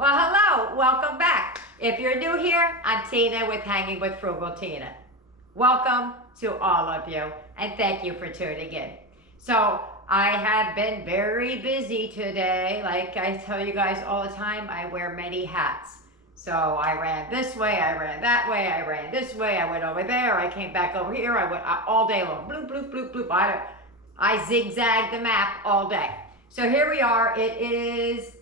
Well, hello, welcome back. If you're new here, I'm Tina with Hanging with Frugal Tina. Welcome to all of you, and thank you for tuning in. So, I have been very busy today. Like I tell you guys all the time, I wear many hats. So, I ran this way, I ran that way, I ran this way, I went over there, I came back over here, I went all day long. Bloop, bloop, bloop, bloop. I zigzagged the map all day. So, here we are. It is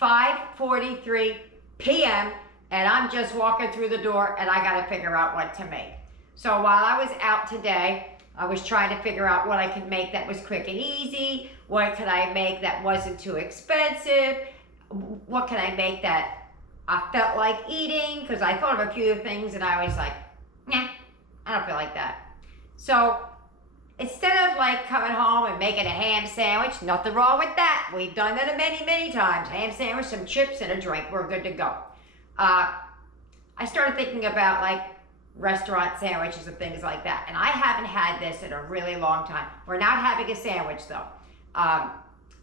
5:43 p.m. and I'm just walking through the door and I got to figure out what to make. So while I was out today, I was trying to figure out what I could make that was quick and easy. What could I make that wasn't too expensive? What can I make that I felt like eating? Because I thought of a few things and I was like, nah, I don't feel like that. So instead of like coming home and making a ham sandwich, nothing wrong with that. We've done that many times. Ham sandwich, some chips, and a drink. We're good to go. I started thinking about like restaurant sandwiches and things like that. And I haven't had this in a really long time. We're not having a sandwich though. I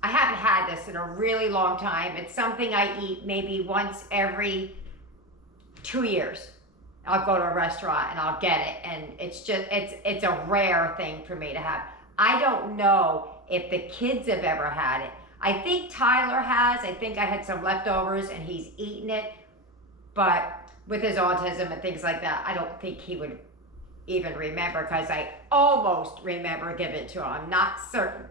haven't had this in a really long time. It's something I eat maybe once every 2 years. I'll go to a restaurant and I'll get it, and it's a rare thing for me to have. I don't know if the kids have ever had it. I think Tyler has. I think I had some leftovers and he's eaten it, but with his autism and things like that, I don't think he would even remember, because I almost remember giving it to him. I'm not certain.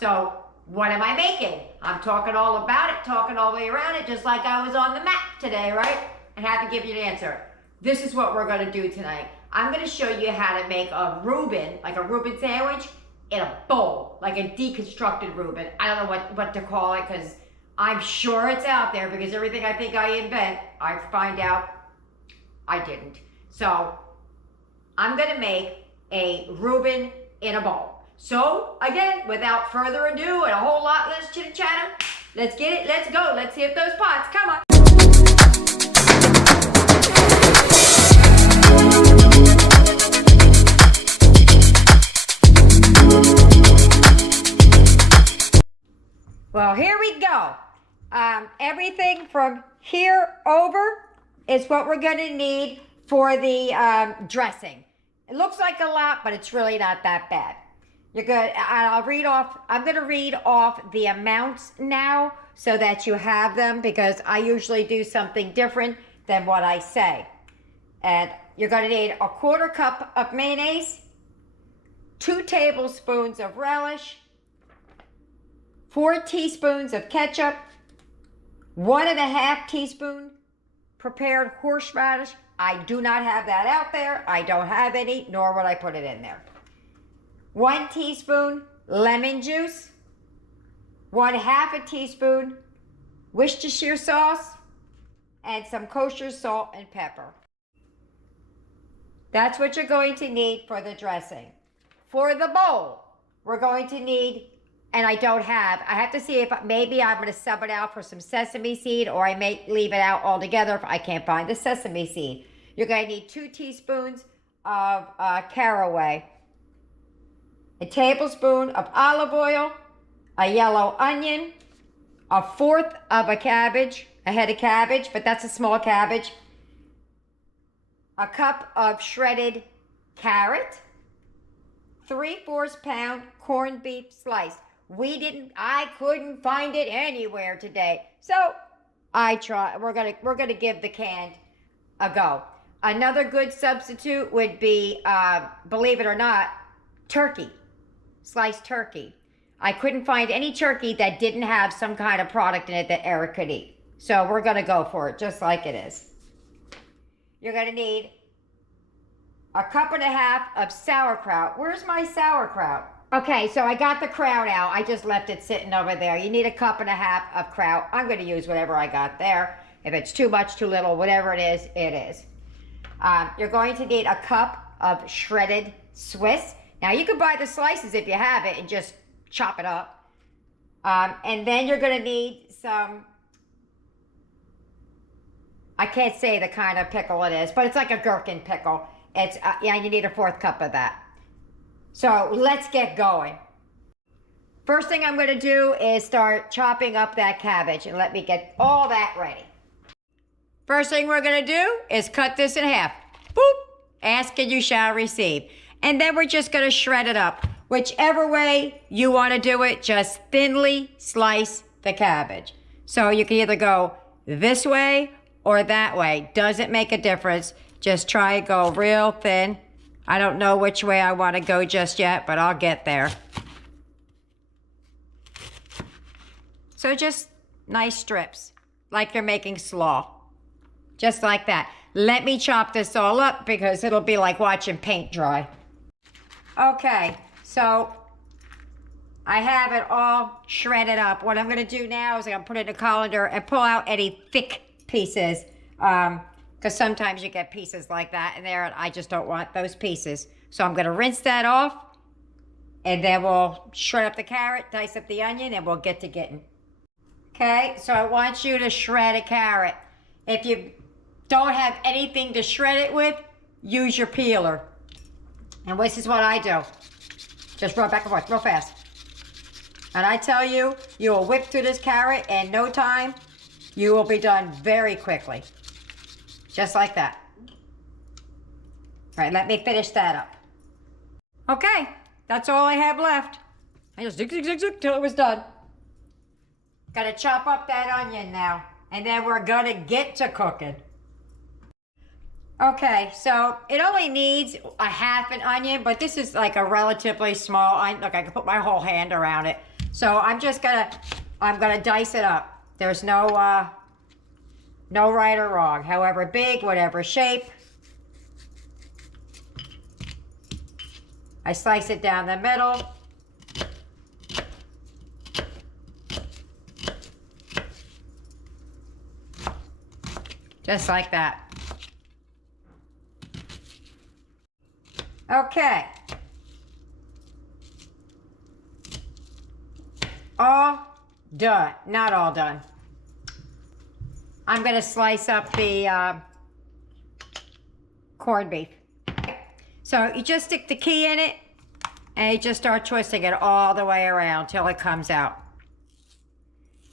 So what am I making? I'm talking all about it, talking all the way around it, just like I was on the map today, right? And have to give you an answer. This is what we're gonna do tonight. I'm gonna show you how to make a Rubin, like a Rubin sandwich, in a bowl, like a deconstructed Rubin. I don't know what to call it, because I'm sure it's out there, because everything I think I invent, I find out I didn't. So I'm gonna make a Rubin in a bowl. So again, without further ado and a whole lot less chitter chatter, let's get it, let's go. Let's hit those pots, come on. Well, here we go. Everything from here over is what we're going to need for the dressing. It looks like a lot, but it's really not that bad. You're good. I'm going to read off the amounts now so that you have them, because I usually do something different than what I say. And you're going to need 1/4 cup of mayonnaise, 2 tablespoons of relish, 4 teaspoons of ketchup, 1½ teaspoon prepared horseradish. I do not have that out there. I don't have any, nor would I put it in there. 1 teaspoon lemon juice, 1/2 teaspoon Worcestershire sauce, and some kosher salt and pepper. That's what you're going to need for the dressing. For the bowl, we're going to need, and I have to see if maybe I'm going to sub it out for some sesame seed, or I may leave it out altogether if I can't find the sesame seed. You're going to need 2 teaspoons of CARAWAY, a tablespoon of olive oil, a yellow onion, 1/4 of a head of cabbage, but that's a small cabbage, a cup of shredded carrot, 3/4 pound corned beef sliced. I couldn't find it anywhere today. So we're gonna give the canned a go. Another good substitute would be, believe it or not, turkey, sliced turkey. I couldn't find any turkey that didn't have some kind of product in it that Eric could eat. So we're gonna go for it just like it is. You're gonna need 1.5 cups of sauerkraut. Where's my sauerkraut? Okay, so I got the kraut out. I just left it sitting over there. You need 1.5 cups of kraut. I'm going to use whatever I got there. If it's too much, too little, whatever it is, it is. You're going to need 1 cup of shredded Swiss. Now, you can buy the slices if you have it and just chop it up. And then you're going to need some, I can't say the kind of pickle it is, but it's like a gherkin pickle. It's yeah, you need 1/4 cup of that. So let's get going. First thing I'm going to do is start chopping up that cabbage, and let me get all that ready. First thing we're gonna do is cut this in half. Boop, ask and you shall receive. And then we're just gonna shred it up. Whichever way you wanna do it, just thinly slice the cabbage. So you can either go this way or that way. Doesn't make a difference. Just try to go real thin. I don't know which way I wanna go just yet, but I'll get there. So just nice strips, like you're making slaw. Just like that. Let me chop this all up because it'll be like watching paint dry. Okay, so I have it all shredded up. What I'm gonna do now is I'm gonna put it in a colander and pull out any thick pieces. Because sometimes you get pieces like that in there and I just don't want those pieces. So I'm gonna rinse that off and then we'll shred up the carrot, dice up the onion, and we'll get to getting. Okay, so I want you to shred a carrot. If you don't have anything to shred it with, use your peeler. And this is what I do. Just rub back and forth real fast. And I tell you, you will whip through this carrot in no time. You will be done very quickly. Just like that. All right, let me finish that up. Okay, that's all I have left. I just zig, zig, zig, zig till it was done. Gotta chop up that onion now, and then we're gonna get to cooking. Okay, so it only needs a half an onion, but this is like a relatively small onion. Look, I can put my whole hand around it. So I'm gonna dice it up. There's no right or wrong. However big, whatever shape. I slice it down the middle. Just like that. Okay. All done. Not all done. I'm going to slice up the corned beef. So you just stick the key in it and you just start twisting it all the way around till it comes out.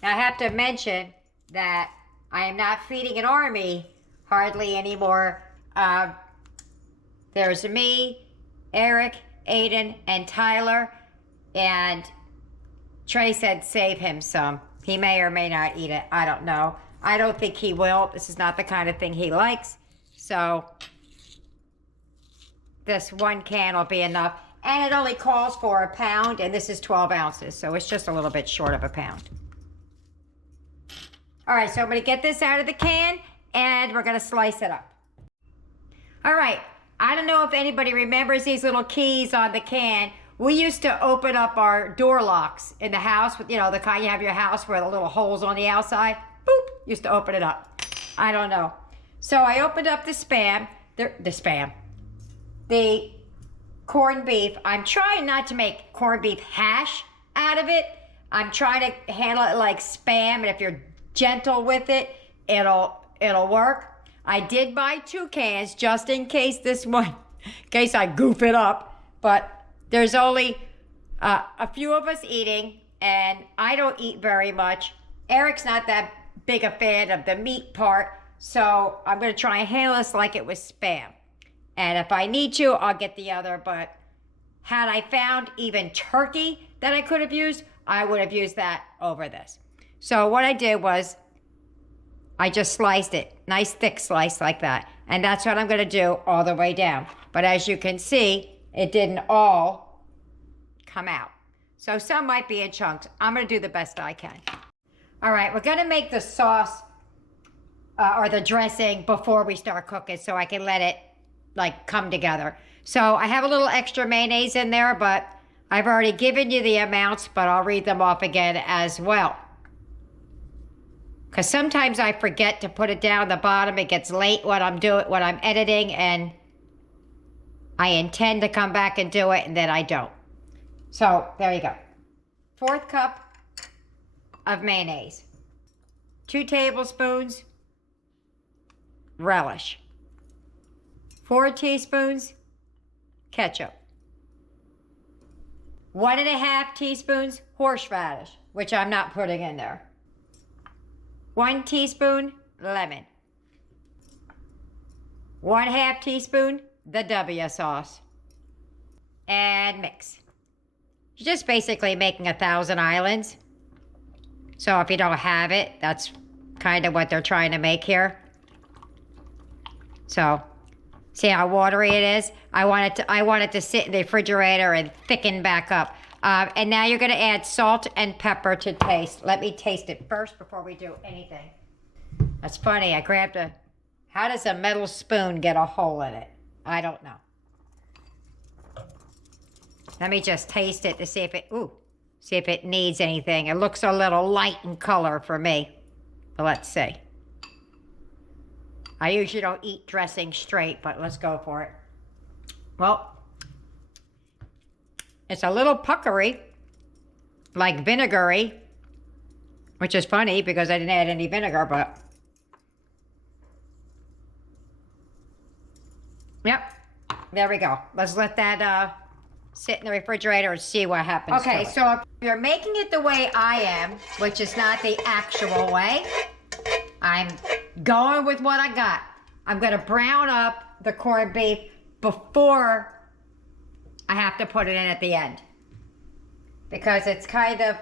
Now I have to mention that I am not feeding an army hardly anymore. There's me, Eric, Aiden, and Tyler, and Trey said save him some. He may or may not eat it. I don't know. I don't think he will. This is not the kind of thing he likes. So this one can will be enough. And it only calls for a pound, and this is 12 ounces. So it's just a little bit short of a pound. All right, so I'm gonna get this out of the can and we're gonna slice it up. All right, I don't know if anybody remembers these little keys on the can. We used to open up our door locks in the house with, you know, the kind you have in your house where the little holes on the outside. Boop, used to open it up. I don't know. So I opened up the corned beef. I'm trying not to make corned beef hash out of it. I'm trying to handle it like Spam, and if you're gentle with it, it'll work. I did buy 2 cans just in case in case I goof it up, but there's only a few of us eating and I don't eat very much. Eric's not that big a fan of the meat part, so I'm gonna try and handle this like it was Spam. And if I need to, I'll get the other, but had I found even turkey that I could have used, I would have used that over this. So what I did was I just sliced it, nice thick slice like that. And that's what I'm gonna do all the way down. But as you can see, it didn't all come out. So some might be in chunks. I'm gonna do the best I can. All right, we're gonna make the sauce or the dressing before we start cooking so I can let it like come together. So I have a little extra mayonnaise in there, but I've already given you the amounts, but I'll read them off again as well. Because sometimes I forget to put it down the bottom. It gets late when I'm editing, and I intend to come back and do it, and then I don't. So there you go. 1/4 cup of mayonnaise. 2 tablespoons relish. 4 teaspoons ketchup. 1½ teaspoons horseradish, which I'm not putting in there. 1 teaspoon lemon. 1/2 teaspoon, the W sauce. And mix. You're just basically making 1,000 islands. So if you don't have it, that's kind of what they're trying to make here. So, see how watery it is? I want it to sit in the refrigerator and thicken back up. And now you're gonna add salt and pepper to taste. Let me taste it first before we do anything. That's funny, I grabbed how does a metal spoon get a hole in it? I don't know. Let me just taste it to see if it needs anything. It looks a little light in color for me. But let's see. I usually don't eat dressing straight, but let's go for it. Well, it's a little puckery, like vinegary, which is funny because I didn't add any vinegar, but yep, there we go. Let's let that sit in the refrigerator and see what happens. Okay, so if you're making it the way I am, which is not the actual way, I'm going with what I got. I'm gonna brown up the corned beef before I have to put it in at the end, because it's kind of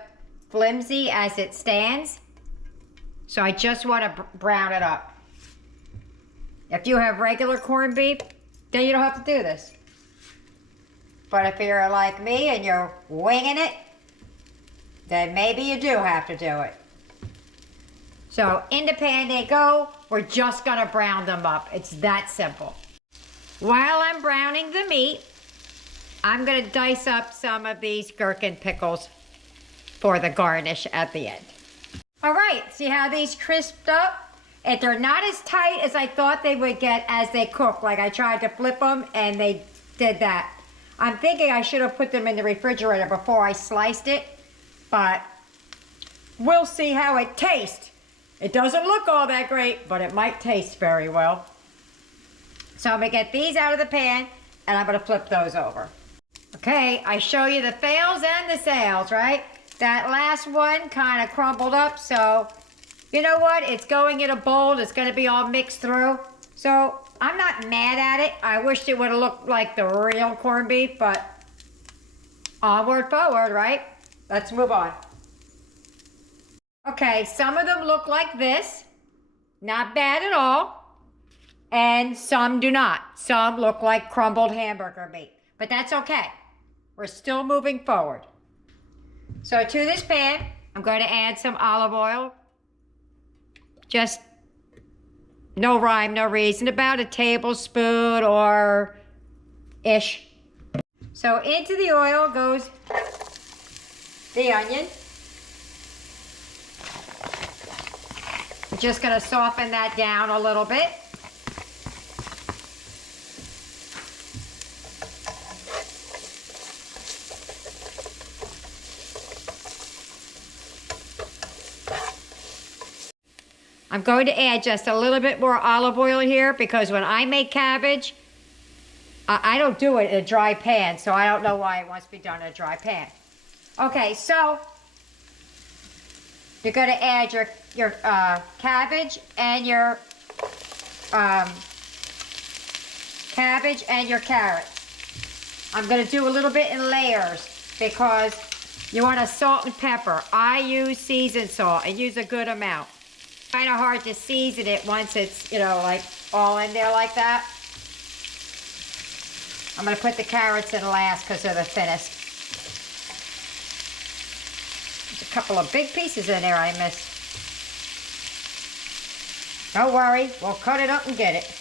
flimsy as it stands. So I just want to brown it up. If you have regular corned beef, then you don't have to do this. But if you're like me and you're winging it, then maybe you do have to do it. So in the pan they go. We're just gonna brown them up. It's that simple. While I'm browning the meat, I'm gonna dice up some of these gherkin pickles for the garnish at the end. All right, see how these crisped up? If they're not as tight as I thought they would get as they cook, like I tried to flip them and they did that. I'm thinking I should have put them in the refrigerator before I sliced it, but we'll see how it tastes. It doesn't look all that great, but it might taste very well. So I'm gonna get these out of the pan and I'm gonna flip those over. Okay, I show you the fails and the sales, right? That last one kind of crumbled up, so you know what? It's going in a bowl. It's gonna be all mixed through. So I'm not mad at it. I wished it would have looked like the real corned beef, but onward, forward, right? Let's move on. Okay, some of them look like this. Not bad at all. And some do not. Some look like crumbled hamburger meat. But that's okay. We're still moving forward. So to this pan, I'm going to add some olive oil. Just no rhyme, no reason. About a tablespoon or ish. So into the oil goes the onion. I'm just going to soften that down a little bit. I'm going to add just a little bit more olive oil here because when I make cabbage, I don't do it in a dry pan, so I don't know why it wants to be done in a dry pan. Okay, so you're going to add your cabbage and your carrots. I'm going to do a little bit in layers because you want to salt and pepper. I use seasoned salt and use a good amount. Kind of hard to season it once it's, you know, like all in there like that. I'm going to put the carrots in last because they're the thinnest. There's a couple of big pieces in there I missed. Don't worry, we'll cut it up and get it.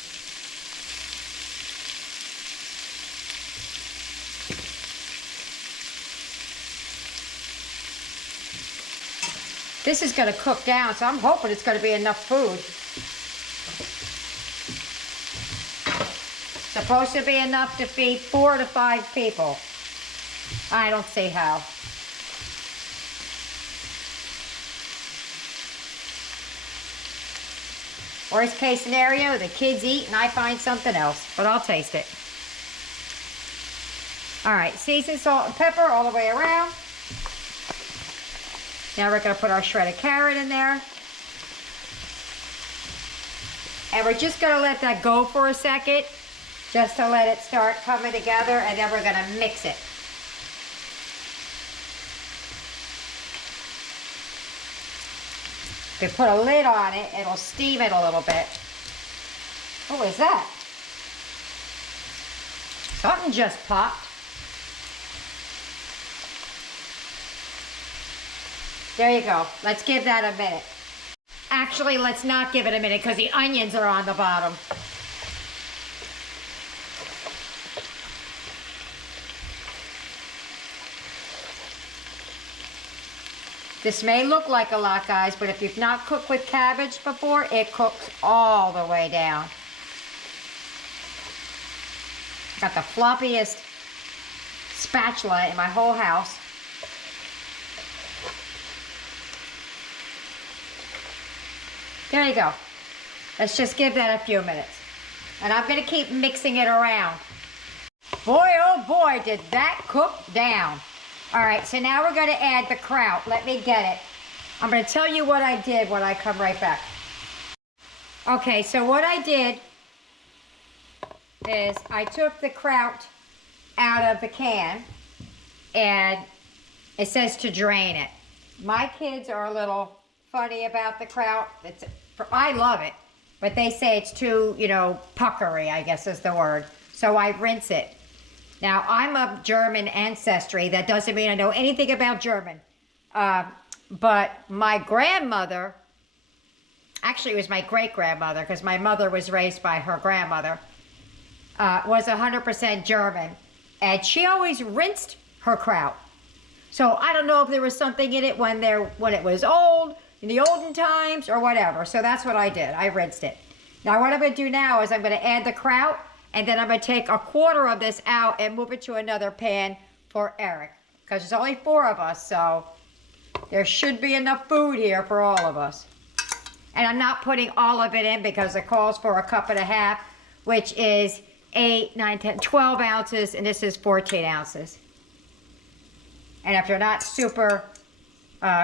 This is going to cook down, so I'm hoping it's going to be enough food. Supposed to be enough to feed 4 to 5 people. I don't see how. Worst case scenario, the kids eat and I find something else, but I'll taste it. All right, seasoned salt and pepper all the way around. Now we're going to put our shredded carrot in there. And we're just gonna let that go for a second, just to let it start coming together, and then we're gonna mix it. If we put a lid on it, it'll steam it a little bit. What was that? Something just popped. There you go. Let's give that a minute. Actually, let's not give it a minute because the onions are on the bottom. This may look like a lot, guys, but if you've not cooked with cabbage before, it cooks all the way down. Got the floppiest spatula in my whole house. There you go. Let's just give that a few minutes. And I'm gonna keep mixing it around. Boy, oh boy, did that cook down. All right, so now we're gonna add the kraut. Let me get it. I'm gonna tell you what I did when I come right back. Okay, so what I did is I took the kraut out of the can, and it says to drain it. My kids are a little funny about the kraut. I love it, but they say it's too, you know, puckery, I guess is the word. So I rinse it. Now, I'm of German ancestry. That doesn't mean I know anything about German. But my grandmother, actually it was my great-grandmother, because my mother was raised by her grandmother, was 100% German. And she always rinsed her kraut. So I don't know if there was something in it when it was old, in the olden times, or whatever. So that's what I did. I rinsed it. Now what I'm going to do now is I'm going to add the kraut, and then I'm going to take a quarter of this out and move it to another pan for Eric. Because there's only 4 of us, so there should be enough food here for all of us. And I'm not putting all of it in because it calls for 1.5 cups, which is 8, 9, 10, 12 ounces, and this is 14 ounces. And if you're not super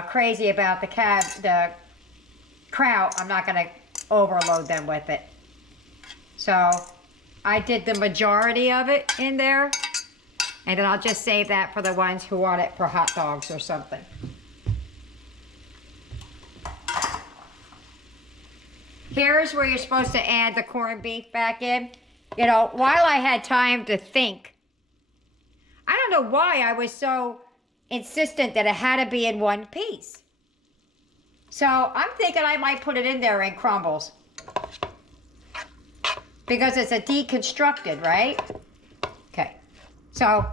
crazy about the kraut, I'm not going to overload them with it. So I did the majority of it in there, and then I'll just save that for the ones who want it for hot dogs or something. Here's where you're supposed to add the corned beef back in. You know, while I had time to think, I don't know why I was so insistent that it had to be in one piece. So I'm thinking I might put it in there in crumbles. Because it's a deconstructed, right? Okay. So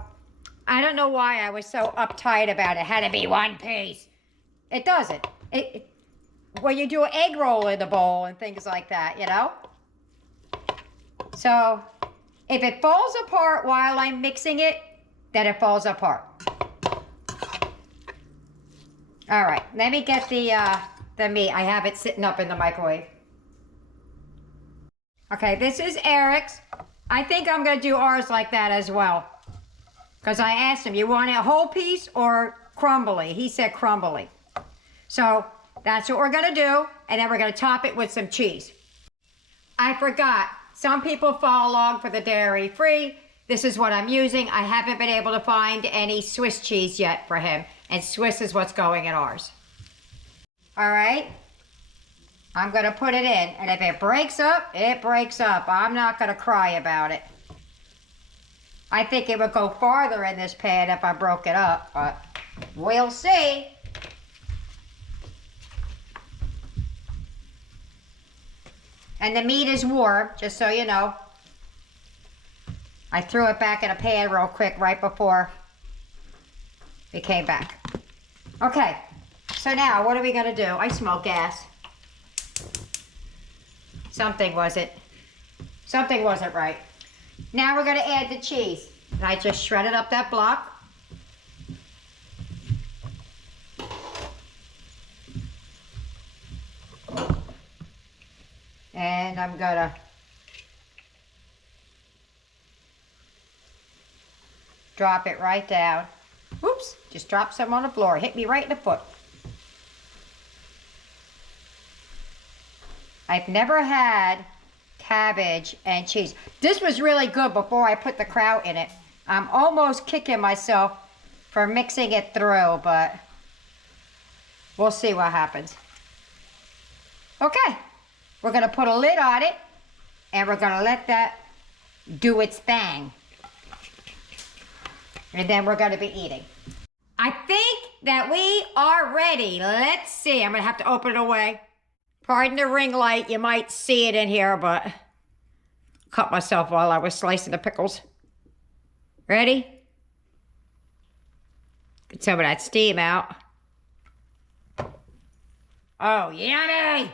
I don't know why I was so uptight about it. Had to be one piece. It doesn't. When you do an egg roll in the bowl and things like that, you know? So if it falls apart while I'm mixing it, then it falls apart. All right, let me get the meat. I have it sitting up in the microwave. Okay, this is Eric's. I think I'm gonna do ours like that as well. Because I asked him, you want it a whole piece or crumbly? He said crumbly. So that's what we're gonna do, and then we're gonna top it with some cheese. I forgot, some people follow along for the dairy-free. This is what I'm using. I haven't been able to find any Swiss cheese yet for him, and Swiss is what's going in ours. All right, I'm gonna put it in, and if it breaks up, it breaks up. I'm not gonna cry about it. I think it would go farther in this pan if I broke it up, but we'll see. And the meat is warm, just so you know. I threw it back in a pan real quick right before we came back. Okay, so now what are we gonna do? I smell gas. Something wasn't right. Now we're gonna add the cheese. And I just shredded up that block. And I'm gonna drop it right down. Whoops, just dropped some on the floor. Hit me right in the foot. I've never had cabbage and cheese. This was really good before I put the kraut in it. I'm almost kicking myself for mixing it through, but we'll see what happens. Okay, we're gonna put a lid on it and we're gonna let that do its thing. And then we're gonna be eating. I think that we are ready. Let's see, I'm gonna have to open it away. Pardon the ring light, you might see it in here, but cut myself while I was slicing the pickles. Ready? Get some of that steam out. Oh, yummy!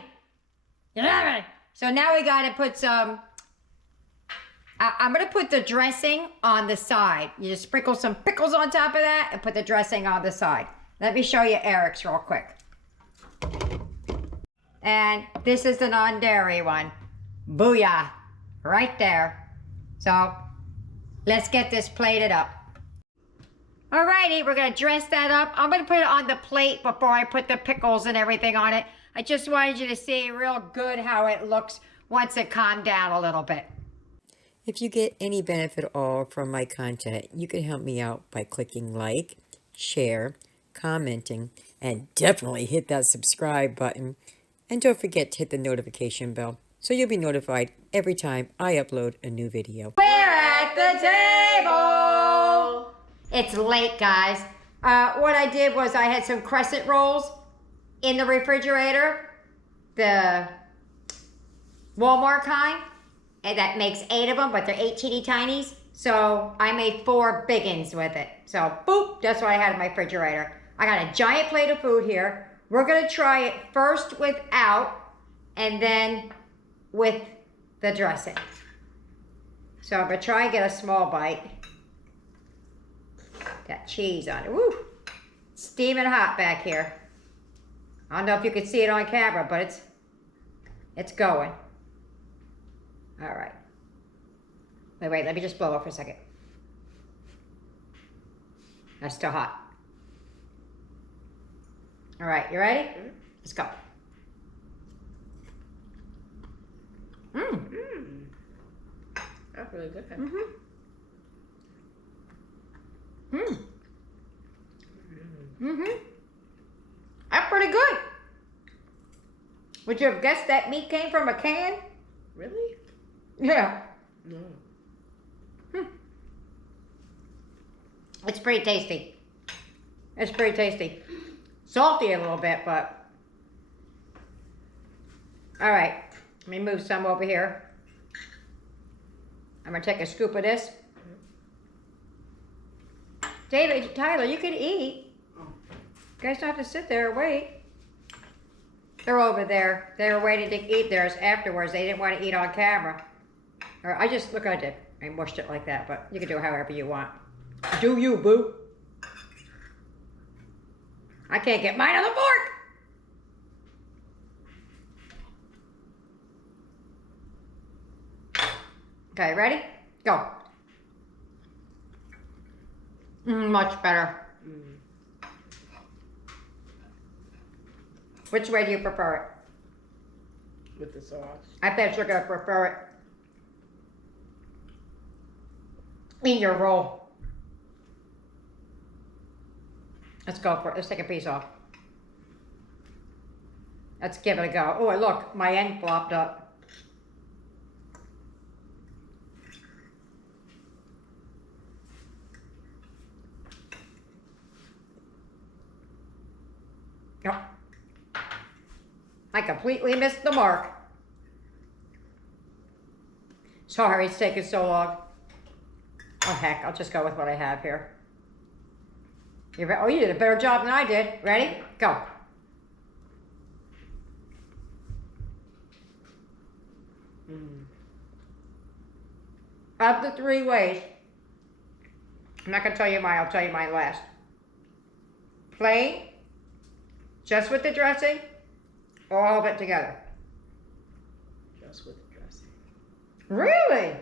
Yummy! So now we gotta put some, I'm gonna put the dressing on the side. You just sprinkle some pickles on top of that and put the dressing on the side. Let me show you Eric's real quick. And this is the non-dairy one. Booyah! Right there. So, let's get this plated up. Alrighty, we're gonna dress that up. I'm gonna put it on the plate before I put the pickles and everything on it. I just wanted you to see real good how it looks once it calmed down a little bit. If you get any benefit at all from my content, you can help me out by clicking like, share, commenting, and definitely hit that subscribe button. And don't forget to hit the notification bell so you'll be notified every time I upload a new video. We're at the table! It's late, guys. What I did was I had some crescent rolls in the refrigerator, the Walmart kind, and that makes 8 of them, but they're 8 teeny tinies. So I made 4 big ones with it. So boop, that's what I had in my refrigerator. I got a giant plate of food here. We're gonna try it first without, and then with the dressing. So I'm gonna try and get a small bite. Got cheese on it. Woo! Steaming hot back here. I don't know if you can see it on camera, but it's going. All right. Wait, let me just blow it for a second. That's still hot. All right, you ready? Mm-hmm. Let's go. That's really good. That's pretty good. Would you have guessed that meat came from a can? Really? Yeah. No. It's pretty tasty. It's pretty tasty. Salty a little bit, but. All right, let me move some over here. I'm gonna take a scoop of this. David, Tyler, you can eat. You guys don't have to sit there and wait. They're over there. They were waiting to eat theirs afterwards. They didn't want to eat on camera. Or I just, look, I did. I mushed it like that, but you can do it however you want. Do you, boo? I can't get mine on the fork. Okay, ready? Go. Much better. Which way do you prefer it? With the sauce. I bet you're gonna prefer it in your roll. Let's go for it. Let's take a piece off. Let's give it a go. Oh, look, my end flopped up. Yep. I completely missed the mark. Sorry, it's taking so long. Oh heck, I'll just go with what I have here. Oh, you did a better job than I did. Ready? Go. Of the 3 ways, I'm not going to tell you mine, I'll tell you mine last. Plain, just with the dressing, or all of it together? Just with the dressing. Really?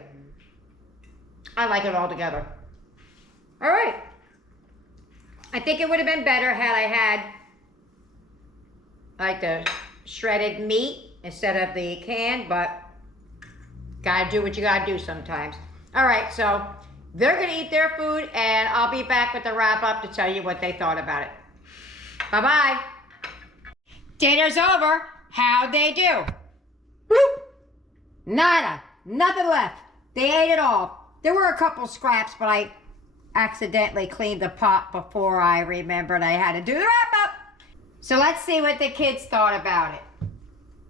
I like it all together. All right. I think it would have been better had I had like the shredded meat instead of the canned, but Gotta do what you gotta do sometimes. All right, so they're gonna eat their food, and I'll be back with the wrap up to tell you what they thought about it. Bye-bye. Dinner's over. How'd they do? Bloop. Nada. Nothing left. They ate it all. There were a couple scraps, but I accidentally cleaned the pot before I remembered I had to do the wrap-up. So let's see what the kids thought about it.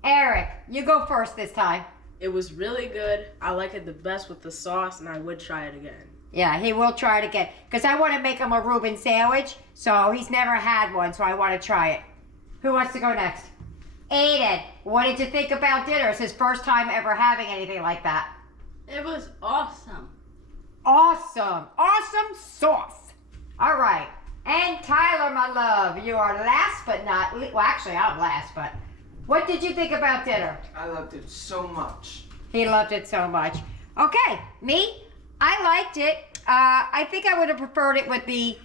Eric, you go first this time. It was really good. I like it the best with the sauce, and I would try it again. Yeah, he will try it again. Because I want to make him a Reuben sandwich, so he's never had one, so I want to try it. Who wants to go next? Aiden, what did you think about dinner? It's his first time ever having anything like that. It was awesome. Awesome. Awesome sauce. All right. And Tyler, my love, you are last but not least. Well, actually, I'm last, but what did you think about dinner? I loved it so much. He loved it so much. Okay, me, I liked it. I think I would have preferred it with the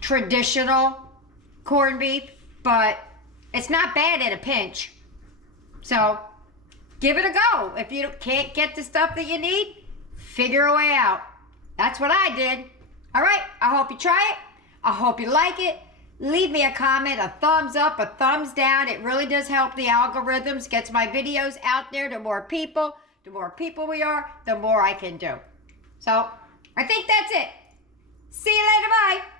traditional corned beef, but it's not bad in a pinch. So give it a go. If you can't get the stuff that you need, figure a way out. That's what I did. All right, I hope you try it. I hope you like it. Leave me a comment, a thumbs up, a thumbs down. It really does help the algorithms, gets my videos out there to more people. The more people we are, the more I can do. So I think that's it. See you later, bye.